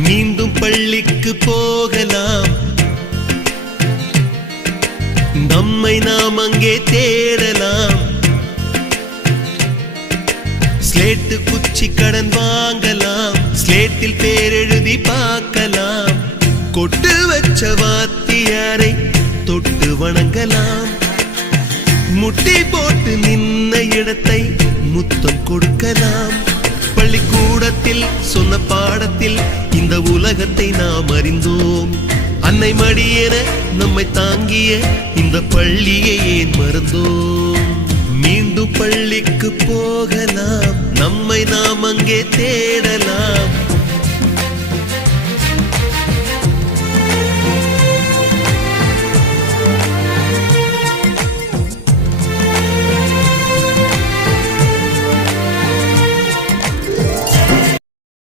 மீண்டும் பள்ளிக்கு போகலாம், நம்மை நாம் அங்கே தேடலாம். ஸ்லேட்டு குச்சி கடன் வாங்கலாம், ஸ்லேட்டில் பேர் எழுதி பார்க்கலாம். கொட்டு வச்ச வாத்தியாரை தொட்டு வணங்கலாம். முட்டி போட்டு நின்ன இடத்தை முத்தம் கொடுக்கலாம். பள்ளிக்கூடத்தில் சொன்ன பாடத்தில் இந்த உலகத்தை நாம் அறிந்தோம். அன்னை மடியென நம்மை தாங்கிய இந்த பள்ளியை ஏன் மறந்தோம்? மீண்டும் பள்ளிக்கு போகலாம், நம்மை நாம் அங்கே தேடலாம்.